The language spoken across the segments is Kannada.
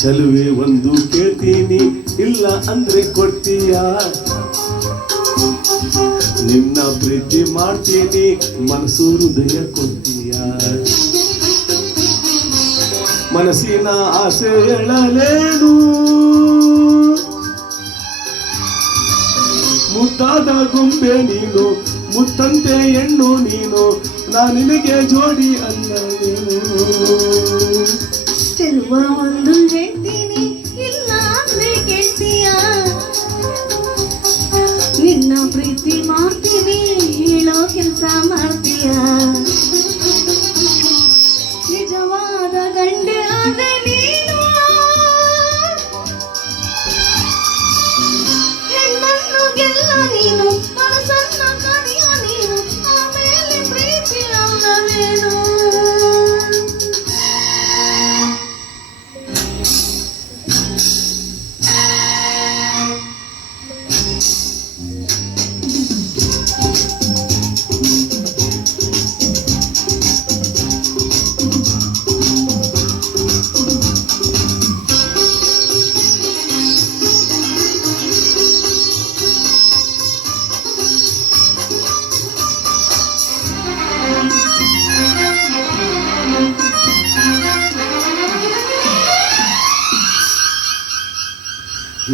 ಚಲುವೆ ಒಂದು ಕೇಳ್ತೀನಿ, ಇಲ್ಲ ಅಂದ್ರೆ ಕೊಡ್ತೀಯ. ನಿನ್ನ ಪ್ರೀತಿ ಮಾಡ್ತೀನಿ, ಮನಸ್ಸು ಹೃದಯ ಕೊಡ್ತೀಯ. ಮನಸ್ಸಿನ ಆಸೆ ಹೇಳಲೇನು, ಮುದ್ದಾದ ಗೊಂಬೆ ನೀನು, ಮುತ್ತಂತೆ ಹೆಣ್ಣು ನೀನು, ನಾ ನಿನಗೆ ಜೋಡಿ ಅಲ್ಲವೇನು. ಚೆಲುವ ಒಂದು ಹೇಳ್ತೀನಿ, ಇಲ್ಲ ಅಂದ್ರೆ ಕೇಳ್ತೀಯ. ನಿನ್ನ ಪ್ರೀತಿ ಮಾಡ್ತೀನಿ, ಹೇಳೋ ಕೆಲಸ ಮಾಡ್ತೀಯ. ನಿಜವಾದ ಗಂಡೆ ಆದ್ರೆ ನೀನು, ಹೆಣ್ಣನ್ನು ಗೆಲ್ಲ ನೀನು, ಮನಸ್ಸನ್ನ ಕದಿಯ ನೀನು, ಆಮೇಲೆ ಪ್ರೀತಿ ಅಲ್ಲವೇನು.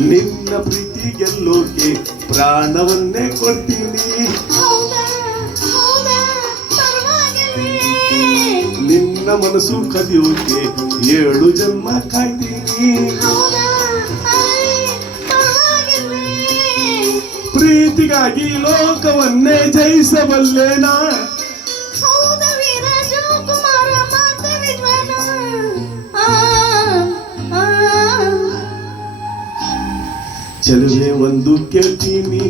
ನಿನ್ನ ಪ್ರೀತಿ ಗೆಲ್ಲೋಕೆ ಪ್ರಾಣವನ್ನೇ ಕೊಡ್ತೀನಿ. ನಿನ್ನ ಮನಸ್ಸು ಕದಿಯೋಕೆ 7 ಜನ್ಮ ಕಾಯ್ತೀನಿ. ಪ್ರೀತಿಗಾಗಿ ಲೋಕವನ್ನೇ ಜಯಿಸಬಲ್ಲೇನಾ. ಚೆಲುವೆ ಒಂದು ಕೇಳ್ತೀನಿ,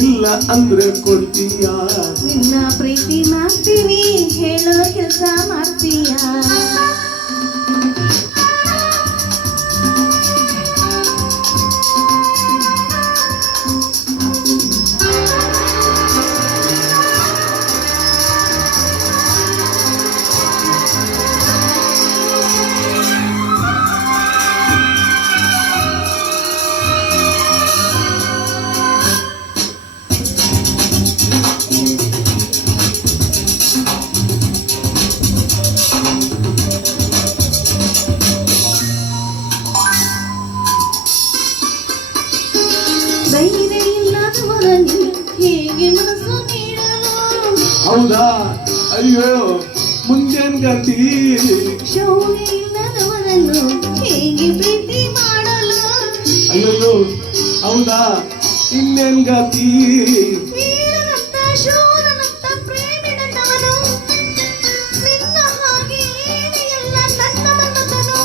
ಇಲ್ಲ ಅಂದ್ರೆ ಕೊಡ್ತೀಯ. ನಿನ್ನ ಪ್ರೀತಿ ಮಾಡ್ತೀನಿ, ಹೇಳೋ ಕೆಲಸ ಮಾಡ್ತೀಯ. ಧೈರ್ಯ ಇಲ್ಲದವರನ್ನು ಹೇಗೆ ಮನಸ್ಸು ನೀಡಲು. ಹೌದಾ, ಅಯ್ಯೋ ಮುಂದೇನ್ ಗತಿ. ಶೌರ್ಯ ಇಲ್ಲದವರನ್ನು ಹೇಗೆ ಪ್ರೀತಿ ಮಾಡಲು. ಅಯ್ಯೋ ಹೌದಾ, ಇನ್ನೇನ್ ಗತಿ. ವೀರನಂತ ಶೂರನಂತ ಪ್ರೇಮಿನಂತವನು, ನಿನ್ನ ಹಾಗೆ ಏನೆಯಲ್ಲ ನನ್ನ ಮನತನು.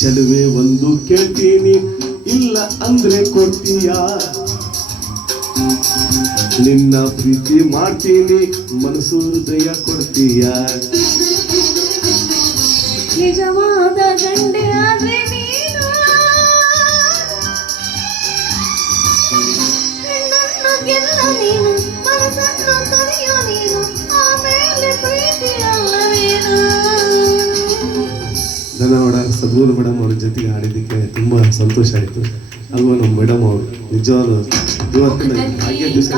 ಚೆಲುವೆ ಒಂದು ಕೇಳ್ತೀನಿ, ಇಲ್ಲ ಅಂದ್ರೆ ಕೊಡ್ತೀಯ. ನಿನ್ನ ಪ್ರೀತಿ ಮಾಡ್ತೀನಿ, ಮನಸ್ಸು ಹೃದಯ ಕೊಡ್ತೀಯ. ನಿಜವಾದ ಗಂಡೆ ಆದ್ರೆ ನೀನು, ಹೆಣ್ಣನ್ನು ಗೆಲ್ಲ ನೀನು, ಮನಸ್ಸನ್ನು ಕದಿಯೋ ನೀನು, ಆಮೇಲೆ ಪ್ರೀತಿ ಅಲ್ಲವೇನು. ಧನ್ಯವಾದ. ಸದ್ಗುರು ಮೇಡಮ್ ಅವ್ರ ಜೊತೆಗೆ ಆಡಿದ್ದಕ್ಕೆ ತುಂಬಾ ಸಂತೋಷ ಆಯಿತು ಅಲ್ವಾ. ನಮ್ಮ ಮೇಡಮ್ ಅವರು ನಿಜವಾದ ಇವತ್ತಿನ ಹಾಗೆ ದಿವಸ